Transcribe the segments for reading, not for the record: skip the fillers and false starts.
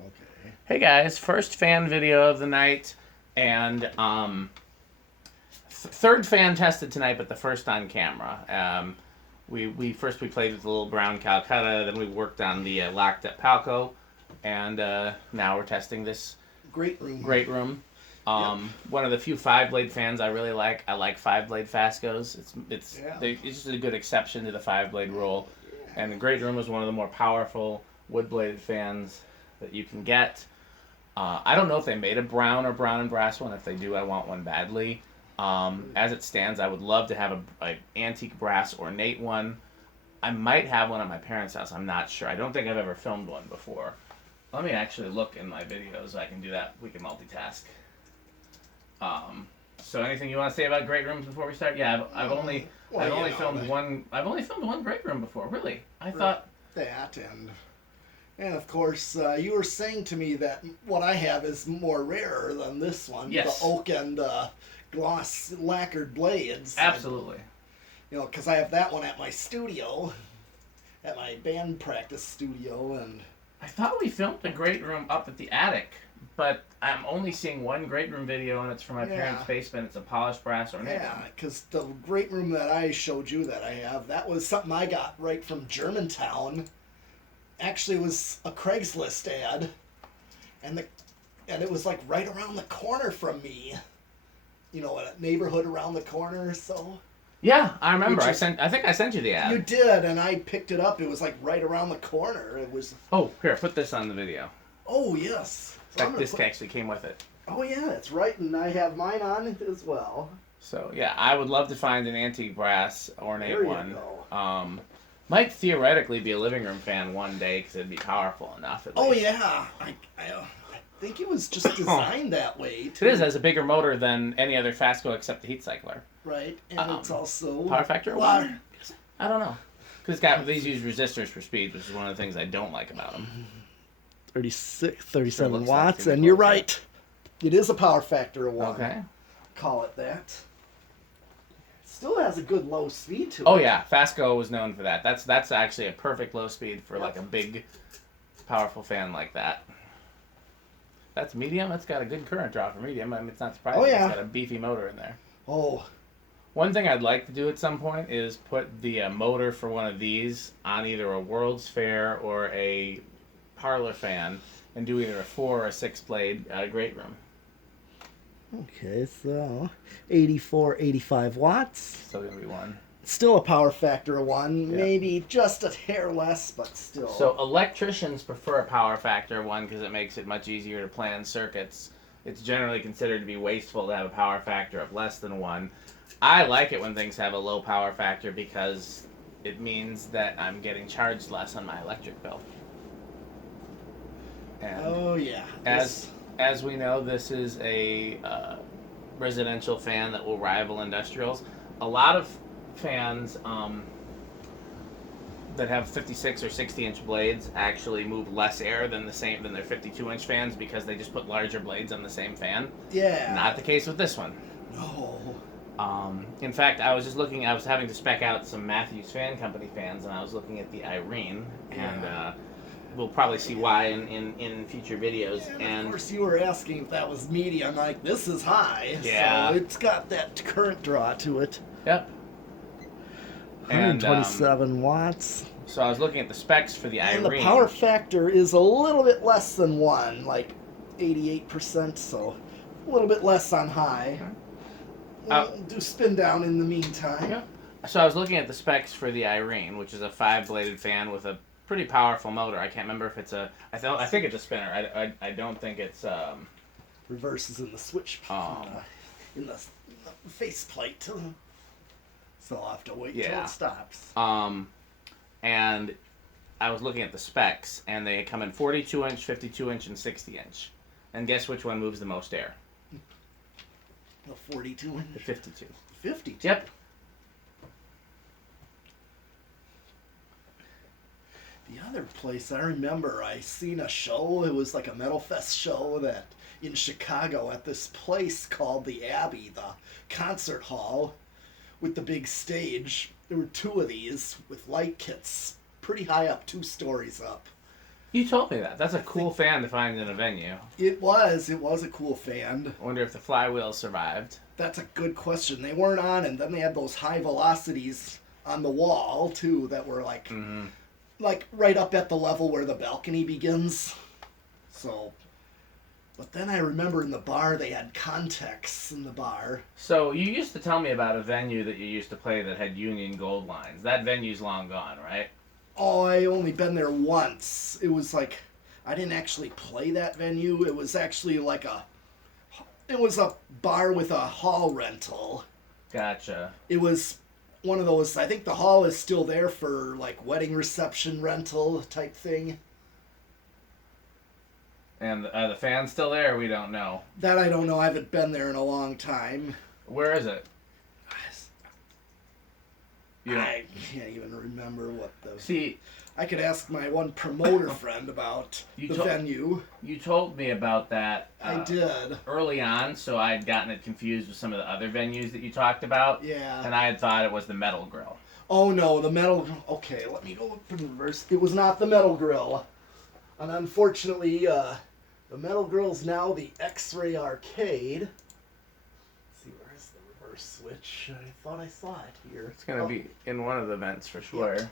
Okay. Hey guys, first fan video of the night, and third fan tested tonight, but the first on camera. We first played with the little brown Calcutta, then we worked on the locked up Palco, and now we're testing this Great room. great room. One of the few 5-blade fans I really like. I like 5-blade Fascos. It's just a good exception to the 5-blade rule. And the Great Room is one of the more powerful wood-bladed fans that you can get. I don't know if they made a brown or brown and brass one. If they do, I want one badly. As it stands, I would love to have a antique brass Ornate one. I might have one at my parents' house. I'm not sure. I don't think I've ever filmed one before. Let me actually look in my videos. I can do that. We can multitask. So anything you want to say about Great Rooms before we start? Yeah, I've only filmed one. I've only filmed one Great Room before. Really, I thought that and of course you were saying to me that what I have is more rare than this one. Yes. The oak and gloss lacquered blades. Absolutely. And, because I have that one at my studio, at my band practice studio, and I thought we filmed the Great Room up at the attic. But I'm only seeing one Great Room video, and it's from my parents' basement. It's a polished brass Ornate. Yeah, because the Great Room that I showed you that I have, that was something I got right from Germantown. Actually, it was a Craigslist ad, and it was like right around the corner from me. In a neighborhood around the corner. So. Yeah, I remember. I think I sent you the ad. You did, and I picked it up. It was like right around the corner. It was. Oh, here, put this on the video. Oh yes. So this actually came with it. Oh yeah, that's right, and I have mine on it as well. So yeah, I would love to find an antique brass Ornate there you one. Go. Might theoretically be a living room fan one day because it'd be powerful enough. Oh least. Yeah, I think it was just designed that way too. It is. It has a bigger motor than any other Fasco except the heat cycler. Right, and it's also power factor. I don't know, because these use resistors for speed, which is one of the things I don't like about them. 37 watts, and you're right. It is a power factor of 1. Okay. Call it that. Still has a good low speed to it. Oh yeah, Fasco was known for that. That's actually a perfect low speed for like a big, powerful fan like that. That's medium. That's got a good current draw for medium. I mean, it's not surprising. Oh yeah. It's got a beefy motor in there. Oh. One thing I'd like to do at some point is put the motor for one of these on either a World's Fair or a parlor fan and do either a 4 or a 6 blade Great Room. Okay, so 84, 85 watts. Still gonna be 1. Still a power factor of 1, maybe just a hair less, but still. So electricians prefer a power factor of 1 because it makes it much easier to plan circuits. It's generally considered to be wasteful to have a power factor of less than 1. I like it when things have a low power factor because it means that I'm getting charged less on my electric bill. And oh yeah. As we know, this is a residential fan that will rival industrials. A lot of fans that have 56 or 60-inch blades actually move less air than their 52-inch fans because they just put larger blades on the same fan. Yeah. Not the case with this one. No. In fact, I was having to spec out some Matthews Fan Company fans, and I was looking at the Irene, and we'll probably see why in future videos. And of course, you were asking if that was medium. Like, this is high. Yeah. So it's got that current draw to it. Yep. 127 watts. So I was looking at the specs for the Irene. And the power factor is a little bit less than 1, like 88%, so a little bit less on high. We'll do spin down in the meantime. Yeah. So I was looking at the specs for the Irene, which is a 5-bladed fan with a pretty powerful motor. I can't remember if it's a. I think it's a spinner. I don't think it's. Reverses in the switch. In the faceplate. So I'll have to wait till it stops. And I was looking at the specs, and they come in 42-inch, 52-inch, and 60-inch. And guess which one moves the most air? The 42-inch? The 52. 52? Yep. The other place I remember, I seen a show. It was like a Metal Fest show that in Chicago at this place called the Abbey, the concert hall with the big stage. There were 2 of these with light kits, pretty high up, 2 stories up. You told me that. That's a cool fan to find in a venue. It was a cool fan. I wonder if the flywheels survived. That's a good question. They weren't on, and then they had those high velocities on the wall too that were like, like right up at the level where the balcony begins. So, but then I remember in the bar they had contexts in the bar. So you used to tell me about a venue that you used to play that had Union Gold lines. That venue's long gone, right? Oh, I only been there once. It was like, I didn't actually play that venue. It was actually like it was a bar with a hall rental. Gotcha. It was one of those, I think the hall is still there for like wedding reception rental type thing. And are the fans still there? We don't know. That I don't know. I haven't been there in a long time. Where is it? I can't even remember what the... See, I could ask my one promoter friend about the venue. You told me about that. I did. Early on, so I had gotten it confused with some of the other venues that you talked about. Yeah. And I had thought it was the Metal Grill. Oh, no, the Metal... Okay, let me go in reverse. It was not the Metal Grill. And unfortunately, the Metal Grill's now the X-Ray Arcade. Switch. I thought I saw it here. It's going to be in one of the vents for sure. Yep.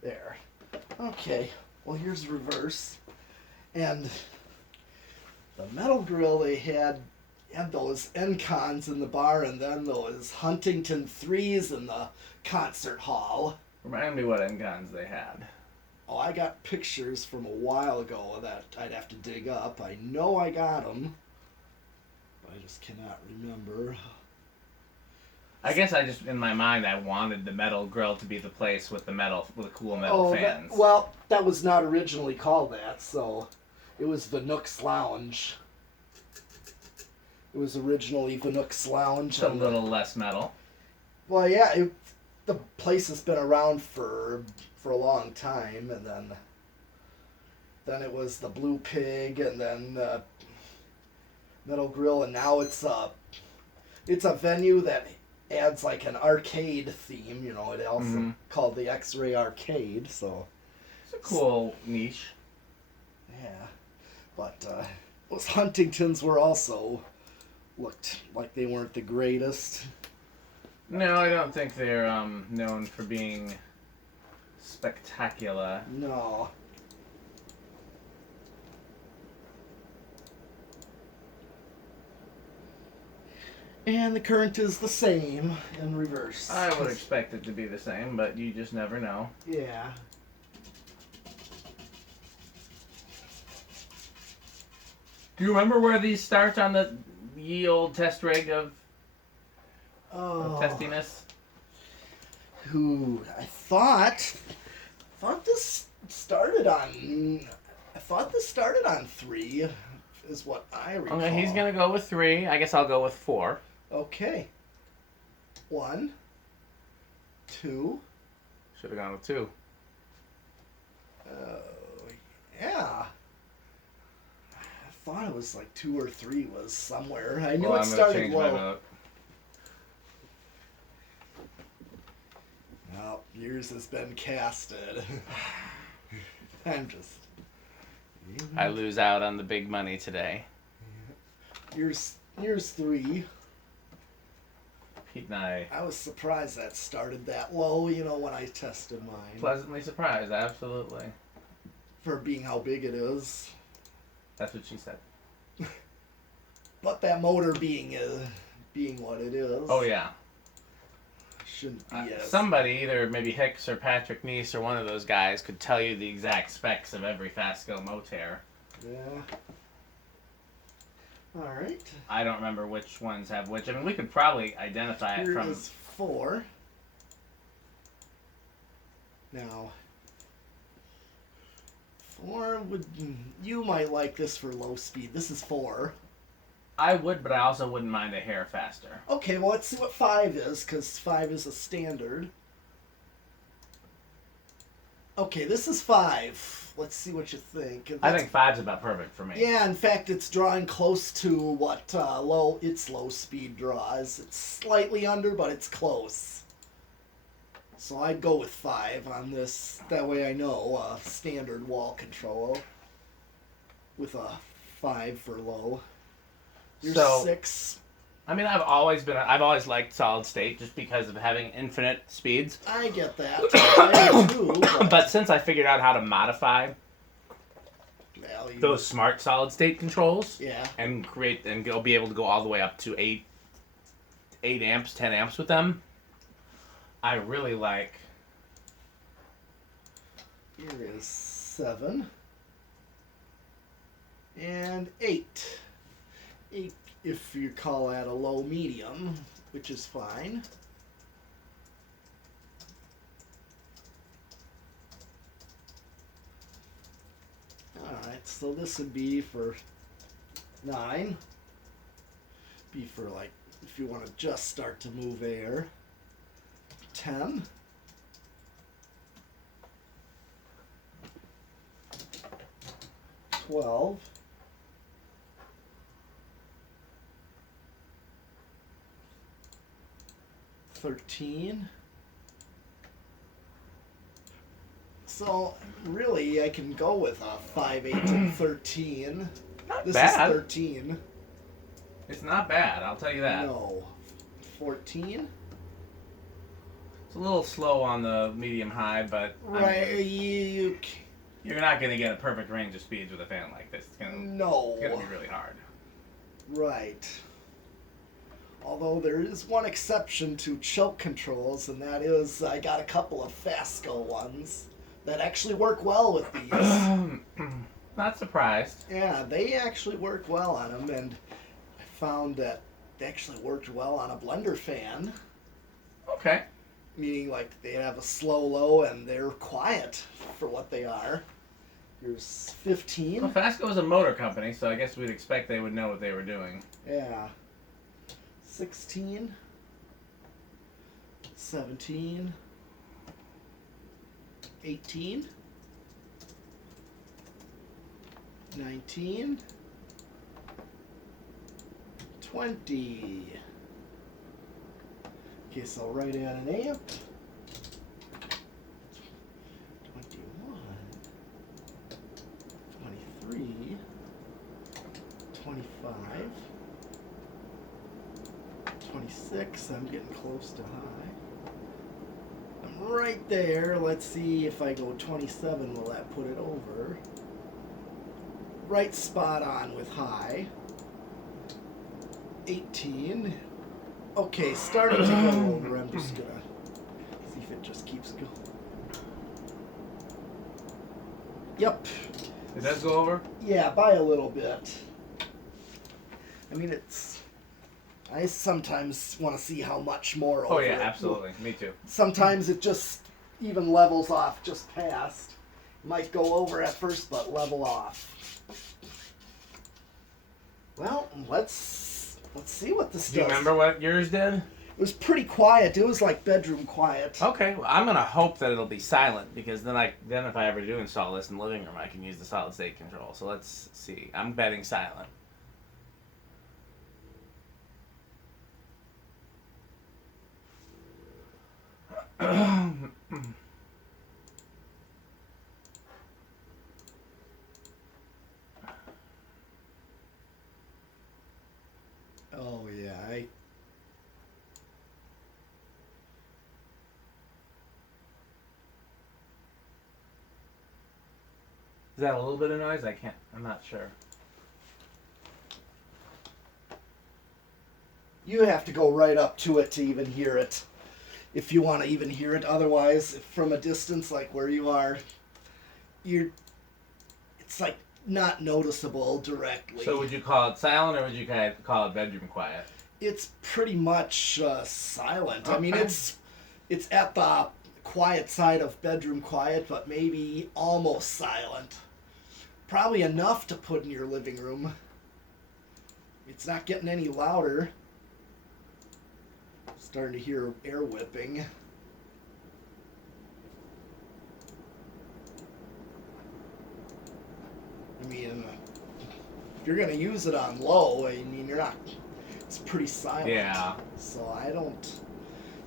There. Okay. Well, here's reverse. And the Metal Grill, they had those Encons in the bar and then those Huntington 3s in the concert hall. Remind me what Encons they had. Oh, I got pictures from a while ago that I'd have to dig up. I know I got them. But I just cannot remember. I guess I just, in my mind, I wanted the Metal Grill to be the place with the cool metal fans. That was not originally called that, so it was Vanook's Lounge. It was originally Vanook's Lounge. It's a little less metal. Well, yeah, the place has been around for a long time, and then it was the Blue Pig, and then Metal Grill, and now it's a venue that adds like an arcade theme, you know. It also called the X-Ray Arcade, so it's a cool niche. Yeah, but those Huntingtons were also looked like they weren't the greatest. No, I don't think they're known for being spectacular. No. And the current is the same in reverse. I would expect it to be the same, but you just never know. Yeah. Do you remember where these start on the ye old test rig of testiness? I thought this started on 3, is what I recall. Okay, he's gonna go with 3. I guess I'll go with 4. Okay. 1, 2. Should have gone with 2. Yeah. I thought it was like 2 or 3 was somewhere. I knew Well, it started low. My vote. Well, yours has been casted. I lose out on the big money today. Here's 3. Pete and I was surprised that started that low, you know, when I tested mine. pleasantly surprised, absolutely. For being how big it is. That's what she said. But that motor being what it is. Oh yeah. Shouldn't be somebody, either maybe Hicks or Patrick Neese or one of those guys, could tell you the exact specs of every Fasco motor. Yeah. All right. I don't remember which ones have which. I mean, we could probably identify it from... Here is 4. Now, 4 would... You might like this for low speed. This is 4. I would, but I also wouldn't mind a hair faster. Okay, well, let's see what 5 is, because 5 is a standard. Okay, this is 5. Let's see what you think. I think 5's about perfect for me. Yeah, in fact, it's drawing close to what its low speed draws. It's slightly under, but it's close. So I'd go with 5 on this. That way I know standard wall control. with a 5 for low. You're So 6. I mean, I've always liked solid state just because of having infinite speeds. I get that. I do too. But since I figured out how to modify Value. those smart solid state controls, Yeah. and go be able to go all the way up to 8 amps, 10 amps with them, I really like. Here is 7 and 8. 8, if you call that a low medium, which is fine. Alright, so this would be for 9. Be for like, if you want to just start to move air. 10. 12. 13. So really, I can go with a 5, 8, and 13. Not This bad. is 13. It's not bad, I'll tell you that. No. 14. It's a little slow on the medium high, but Right. You're not going to get a perfect range of speeds with a fan like this. It's going to be really hard. Right. Although there is one exception to choke controls, and that is I got a couple of Fasco ones that actually work well with these. Not surprised. Yeah, they actually work well on them, and I found that they actually worked well on a blender fan. Okay. Meaning, like, they have a slow low and they're quiet for what they are. Here's 15. Well, Fasco is a motor company, so I guess we'd expect they would know what they were doing. Yeah. 16. 17. 18. 19. 20. Okay, so I'll write in an amp. 21. 23. 25. 26. I'm getting close to high. I'm right there. Let's see if I go 27, will that put it over? Right spot on with high. 18. Okay, starting to go over. I'm just gonna see if it just keeps going. Yep. It does go over? Yeah, by a little bit. I mean, I sometimes want to see how much more over. Oh yeah, it. absolutely. Me too. Sometimes it just even levels off just past. Might go over at first, but level off. Well, let's see what this does. Do you remember what yours did? It was pretty quiet. It was like bedroom quiet. Okay, well, I'm gonna hope that it'll be silent because then if I ever do install this in the living room, I can use the solid state control. So let's see. I'm betting silent. Oh yeah, Is that a little bit of noise? I'm not sure. You have to go right up to it to even hear it. If you want to even hear it. Otherwise, from a distance like where you are, it's like not noticeable directly. So would you call it silent or would you call it bedroom quiet? It's pretty much silent. Okay. I mean, it's at the quiet side of bedroom quiet, but maybe almost silent. Probably enough to put in your living room. It's not getting any louder. Starting to hear air whipping. I mean, if you're going to use it on low, I mean, you're not... It's pretty silent. Yeah. So I don't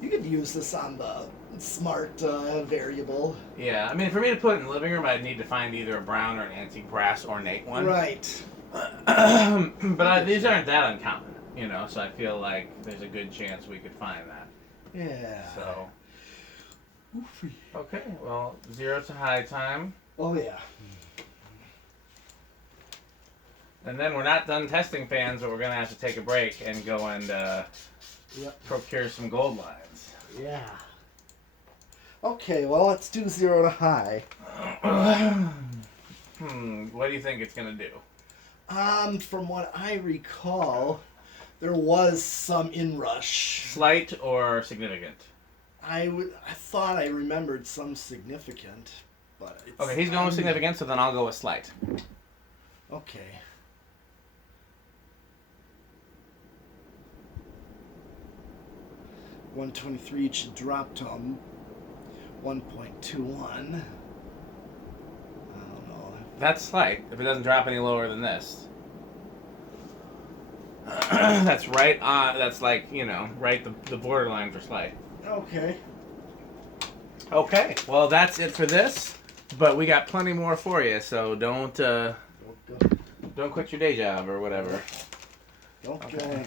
You could use this on the smart variable. Yeah, I mean, for me to put it in the living room, I'd need to find either a brown or an antique brass ornate one. Right. But these aren't that uncommon, you know, so I feel like there's a good chance we could find that. Yeah. So. Okay, well, 0 to high time. Oh, yeah. And then we're not done testing fans, but we're going to have to take a break and go and procure some gold lines. Yeah. Okay, well, let's do 0 to high. What do you think it's going to do? From what I recall, there was some inrush. Slight or significant? I thought I remembered some significant, but it's... Okay, he's going with significant, so then I'll go with slight. Okay. $123 should drop to 1.21. I don't know. That's slight, if it doesn't drop any lower than this. That's right on, that's like, you know, right the borderline for slight. Okay. Okay, well that's it for this, but we got plenty more for you, so don't quit your day job or whatever. Don't go anywhere.